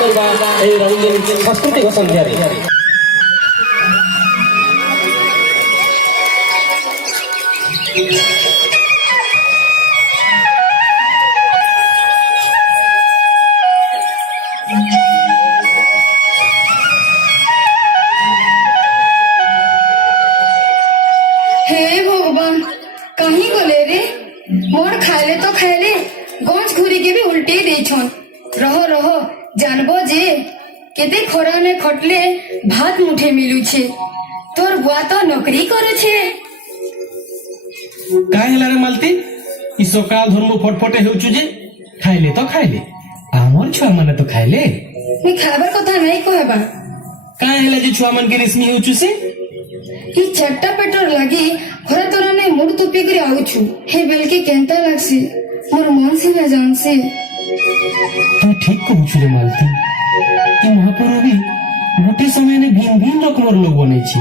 କରିବା ଏହି ରଙ୍ଗୀନ ସାଂସ୍କୃତିକ ସନ୍ଧ୍ୟାରେ। हे भगवान कहीं गले रे मोर खाइले तो खाइले गंज घुरी के भी उल्टे देछन। रहो रहो जानबो जे केते खरा ने खटले भात मुठे मिलू छे। तोर बुआ तो नौकरी करे छे। काय ହେଲା रे ମାଲତୀ ଇ ସକାଳ ଧର୍ମ ଫଟଫଟେ ହେଉଛୁ ଯେ ଖାଇଲେ ତ ଖାଇଲେ ଆମର ଛୁଆ ମାନେ ତ ଖାଇଲେ मैं खाबर कथा नहीं कहबा। काय ହେଲା ଯେ ଛୁଆ ମାନକେ ରେଶମି ହେଉଛୁ ସେ ई चट्टा पेटर लागी खरा तोरा ने मुड़ तुपी करे आउछु। हे बेल के केंता लागसी मोर मन से न जानसी। তুই ঠিক কହୁଛୁ রে মালতী ই মহাপুর ବି গোটে সময় ने ভিন ভিন রকমের লোক বনাইছি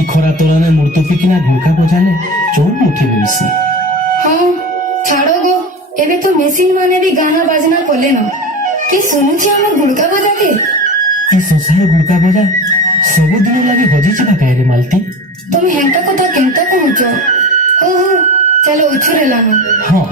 ই খরা তোরানে মূর্তি পিকিনা ঘুরকা বজালে চোর মুঠে বইছি। हाँ छाड़ो गो एबे तो मेसिन माने भी गाना बाजना कोले न कि सुनुछि हमर गुड़का बजा के। ଇ ସଂସାର ଗୁଡକା ବଜା ସବୁଦିନ ଲାଗି ହଜିଯିବା କାହିଁରେ ମାଲତୀ। तुम हेंका कथा केंता कहूच। हो हो चलो उछुरे लानो। ହଁ